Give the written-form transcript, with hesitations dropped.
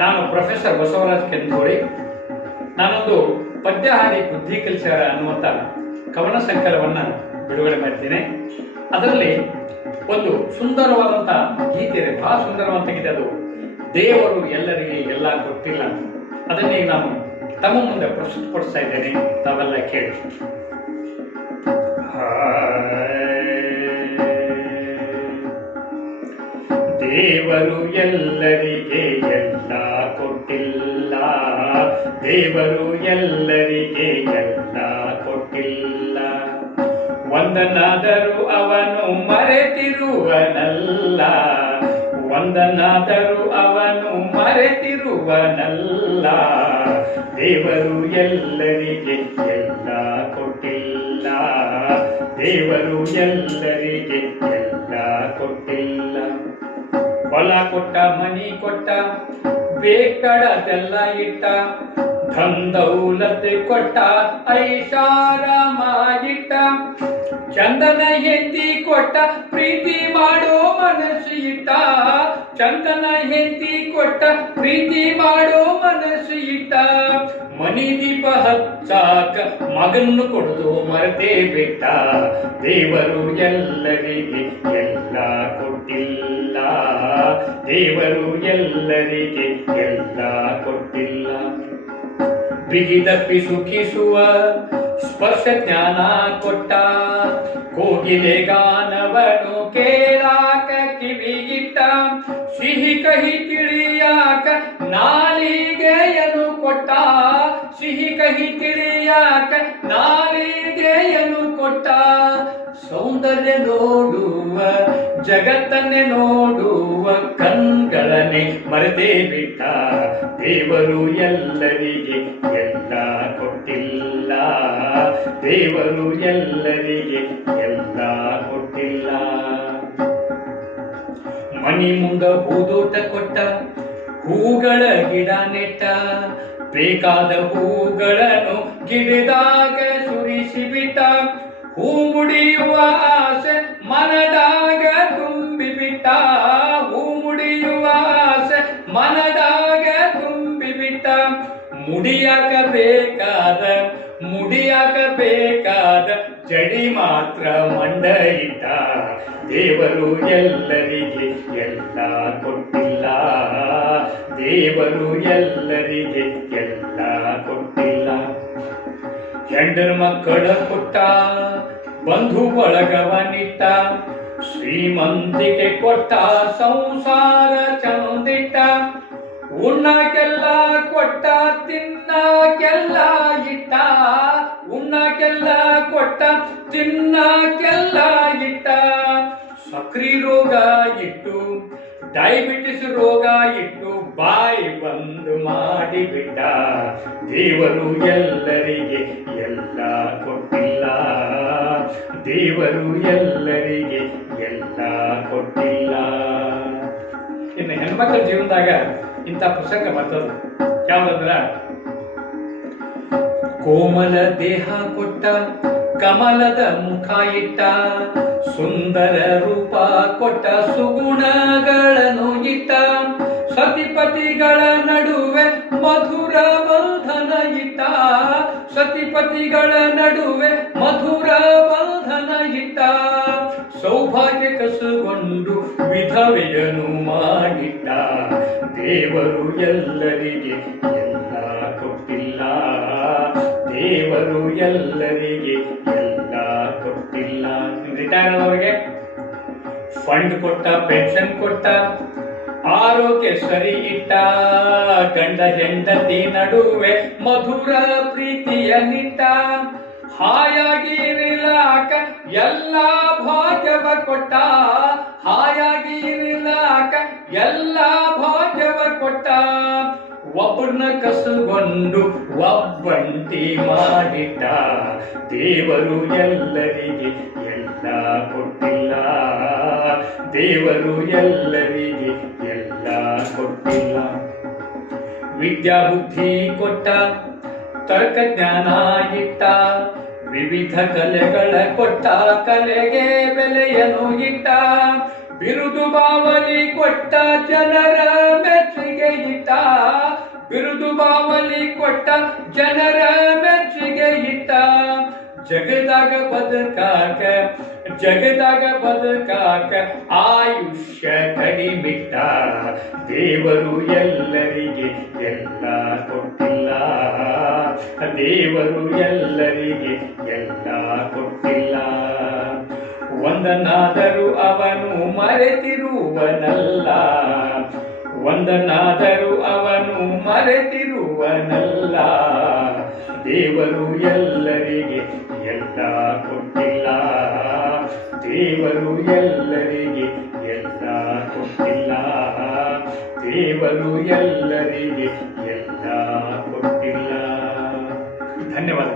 ನಾನು ಪ್ರೊಫೆಸರ್ ಬಸವರಾಜ್ ಕೆಂದೋಳಿ. ನಾನೊಂದು ಪದ್ಯಹಾರಿ ಬುದ್ಧಿ ಕಲಿಸ್ಯಾರ ಅನ್ನುವಂಥ ಕವನ ಸಂಕಲನವನ್ನು ಬಿಡುಗಡೆ ಮಾಡಿದ್ದೇನೆ. ಅದರಲ್ಲಿ ಒಂದು ಸುಂದರವಾದಂಥ ಗೀತೆ ಇದೆ, ಬಹಳ ಸುಂದರವಾದಂಥ ಗೀತೆ. ಅದು ದೇವರು ಎಲ್ಲರಿಗೆ ಎಲ್ಲ ಕೊಟ್ಟಿಲ್ಲ. ಅದನ್ನೇ ನಾನು ತಮ್ಮ ಮುಂದೆ ಪ್ರಸ್ತುತಪಡಿಸ್ತಾ ಇದ್ದೇನೆ, ತಾವೆಲ್ಲ ಕೇಳಿ. ದೇವರು ಎಲ್ಲರಿಗೆ ಎಲ್ಲ ಕೊಟ್ಟಿಲ್ಲ, ದೇವರು ಎಲ್ಲರಿಗೆ ಎಲ್ಲ ಕೊಟ್ಟಿಲ್ಲ. ಒಂದನಾದರೂ ಅವನು ಮರೆತಿರುವನಲ್ಲ, ಒಂದನಾದರೂ ಅವನು ಮರೆತಿರುವನಲ್ಲ. ದೇವರು ಎಲ್ಲರಿಗೆ ಎಲ್ಲ ಕೊಟ್ಟಿಲ್ಲ, ದೇವರು ಎಲ್ಲರಿಗೆ ಎಲ್ಲ ಕೊಟ್ಟಿಲ್ಲ. ಹೊಲ ಕೊಟ್ಟ, ಮನಿ ಕೊಟ್ಟ, ಬೇಕಡದೆಲ್ಲ ಇಟ್ಟ, ಧಂದೌಲತೆ ಕೊಟ್ಟ, ಐಷಾರಾಮ ಇಟ್ಟ. ಚಂದನ ಹೆಂಡತಿ ಕೊಟ್ಟ, ಪ್ರೀತಿ ಮಾಡೋ ಮನಸ್ಸು ಇಟ್ಟ. ಚಂದನ ಹೆಂಡತಿ ಕೊಟ್ಟ, ಪ್ರೀತಿ ಮಾಡೋ ಮನಸ್ಸು ಇಟ್ಟ. ಮನಿ ದೀಪ ಹಚ್ಚಾಕ ಮಗನ್ನು ಕೊಡೋದು ಮರೆತೇ ಬಿಟ್ಟ. ದೇವರು ಎಲ್ಲರಿಗೆ ಎಲ್ಲ ಕೊಟ್ಟಿಲ್ಲ, ದೇವರು ಎಲ್ಲರಿಗೆ ಎಲ್ಲ ಕೊಟ್ಟಿಲ್ಲ. ಬಿಗಿದಪ್ಪಿ ಸುಖಿಸುವ ಸ್ಪರ್ಶ ಜ್ಞಾನ ಕೊಟ್ಟ, ಕೋಗಿಲೆ ಗಾನವನು ಕೇಳಾಕ ಕಿವಿಗಿಟ್ಟ. ಸಿಹಿ ಕಹಿ ತಿಳಿಯಾಕ ನಾಲಿಗೆಯನ್ನು ಕೊಟ್ಟ, ಸಿಹಿ ಕಹಿ ತಿಳಿಯಾಕ ನಾಲಿಗೆಯನ್ನು ಕೊಟ್ಟ. ಸೌಂದರ್ಯ ನೋಡುವ, ಜಗತ್ತನ್ನೇ ನೋಡುವ ಕಣ್ಗಳನ್ನೇ ಮರೆತೇ ಬಿಟ್ಟ. ದೇವರು ಎಲ್ಲರಿಗೆ ಎಲ್ಲ ಕೊಟ್ಟಿಲ್ಲ, ದೇವರು ಎಲ್ಲರಿಗೆ ಎಲ್ಲ ಕೊಟ್ಟಿಲ್ಲ. ಮನಿ ಮುಂದ ಹೂದೋಟ ಕೊಟ್ಟ, ಹೂಗಳ ಗಿಡ ನೆಟ್ಟ. ಬೇಕಾದ ಹೂಗಳನ್ನು ಗಿಡದಾಗ ಸುರಿಸಿ ಬಿಟ್ಟ. ಹೂ ಮುಡಿಯುವ ಆಸೆ ಮನದಾಗ ತುಂಬಿ ಬಿಟ್ಟ, ಹೂ ಮುಡಿಯುವ ಆಸೆ ಮನದಾಗ ತುಂಬಿ ಬಿಟ್ಟ. ಮುಡಿಯಾಕ ಬೇಕಾದ, ಮುಡಿಯಾಕ ಬೇಕಾದ ಜಡಿ ಮಾತ್ರ ಮಂಡ ಇಟ್ಟ. ದೇವರು ಎಲ್ಲರಿಗೆ ಎಲ್ಲ ಕೊಟ್ಟಿಲ್ಲ, ದೇವರು ಎಲ್ಲರಿಗೆ ಎಲ್ಲ ಕೊಟ್ಟಿಲ್ಲ. ಹೆಂಡರ ಮಕ್ಕಳ ಕೊಟ್ಟ, ಬಂಧು ಬಳಗವನಿಟ್ಟ. ಶ್ರೀಮಂತಿಗೆ ಕೊಟ್ಟ, ಸಂಸಾರ ಚಂದಿಟ್ಟ. ಉಣ್ಣಕ್ಕೆಲ್ಲ ಕೊಟ್ಟ, ತಿನ್ನಕ್ಕೆಲ್ಲ ಇಟ್ಟ. ಉಣ್ಣಕ್ಕೆಲ್ಲ ಕೊಟ್ಟ, ತಿನ್ನಕ್ಕೆಲ್ಲ ಇಟ್ಟ. ಸಕ್ರಿ ರೋಗ ಇಟ್ಟು, ಡಯಾಬಿಟಿಸ್ ರೋಗ ಇಟ್ಟು, ಬಾಯಿ ಬಂದು ಮಾಡಿಬಿಟ್ಟ. ದೇವರು ಎಲ್ಲರಿಗೆ ಎಲ್ಲ ಕೊಟ್ಟಿಲ್ಲ, ದೇವರು ಎಲ್ಲರಿಗೆ ಎಲ್ಲ ಕೊಟ್ಟಿಲ್ಲ. ಇನ್ನು ಹೆಣ್ಮಕ್ಳ ಜೀವನದಾಗ ಇಂಥ ಪ್ರಸಂಗ ಬರ್ತದ. ಯಾವ್ದಂದ್ರ, ಕೋಮಲ ದೇಹ ಕೊಟ್ಟ, ಕಮಲದ ಮುಖ ಇಟ್ಟ. ಸುಂದರ ರೂಪ ಕೊಟ್ಟ, ಸುಗುಣಗಳನ್ನು ಇಟ್ಟ. ಸತಿಪತಿಗಳ ನಡುವೆ ಮಧುರ ಬಂಧನ ಇಟ್ಟ, ಸತಿಪತಿಗಳ ನಡುವೆ ಮಧುರ ಬಂಧನ ಇಟ್ಟ. ಸೌಭಾಗ್ಯ ಕಸುಗೊಂಡು ವಿಧವೆಯನ್ನು ಮಾಡಿಟ್ಟ. ದೇವರು ಎಲ್ಲರಿಗೆ ಎಲ್ಲ ಕೊಟ್ಟಿಲ್ಲ, ದೇವರು ಎಲ್ಲರಿಗೆ ಎಲ್ಲ ಕೊಟ್ಟಿಲ್ಲ. ರಿಟೈರ್ ಆದವರಿಗೆ ಫಂಡ್ ಕೊಟ್ಟ, ಪೆನ್ಷನ್ ಕೊಟ್ಟ. ಆರೋಗ್ಯ ಸರಿ ಇಟ್ಟ. ಗಂಡ ಹೆಂಡತಿ ನಡುವೆ ಮಧುರ ಪ್ರೀತಿಯ ನಿಟ್ಟ. ಹಾಯಾಗಿರಲಾಕ ಎಲ್ಲ ಭಾಗ್ಯವ ಕೊಟ್ಟ, ಹಾಯಾಗಿರಲಾಕ ಎಲ್ಲ ಭಾಗ್ಯವ ಕೊಟ್ಟ. ಒಬ್ಬರನ್ನ ಕಸುಗೊಂಡು ಒಬ್ಬಂಟಿ ಮಾಡಿಟ್ಟ. ದೇವರು ಎಲ್ಲರಿಗೆ ಎಲ್ಲ ಕೊಟ್ಟಿಲ್ಲ, ದೇವರು ಎಲ್ಲರಿಗೆ ಎಲ್ಲ ಕೊಟ್ಟಿಲ್ಲ. ವಿದ್ಯಾ ಬುದ್ಧಿ ಕೊಟ್ಟ, ತರ್ಕ ಜ್ಞಾನ ಇಟ್ಟ. ವಿವಿಧ ಕಲೆಗಳ ಕೊಟ್ಟ, ಕಲೆಗೆ ಬೆಲೆಯನ್ನು ಇಟ್ಟ. ಬಿರುದು ಬಾವಲಿ ಕೊಟ್ಟ, ಜನರ ಮೆಚ್ಚುಗೆ ಇಟ್ಟ. ಬಿರುದು ಬಾವಲಿ ಕೊಟ್ಟ ಜನರ ಮೆಚ್ಚುಗೆ ಇಟ್ಟ ಜಗದಾಗ ಬದುಕಾಕ ಆಯುಷ್ಯ ಕಡಿಮಿಟ್ಟ ದೇವರು ಎಲ್ಲರಿಗೆ ಎಲ್ಲ ಕೊಟ್ಟಿಲ್ಲ ದೇವರು ಎಲ್ಲರಿಗೆ ಎಲ್ಲ ಕೊಟ್ಟಿಲ್ಲ ಒಂದನ್ನಾದರೂ ಅವನು ಮರೆತಿರುವನಲ್ಲ ಒಂದನ್ನಾದರೂ ಅವನು ಮರೆತಿರುವನಲ್ಲ ದೇವರು ಎಲ್ಲರಿಗೆ ಎಲ್ಲ ಕೊಟ್ಟಿಲ್ಲ ದೇವರು ಎಲ್ಲರಿಗೆ ಎಲ್ಲ ಕೊಟ್ಟಿಲ್ಲ ದೇವರು ಎಲ್ಲರಿಗೆ ಎಲ್ಲ ಕೊಟ್ಟಿಲ್ಲ ಧನ್ಯವಾದ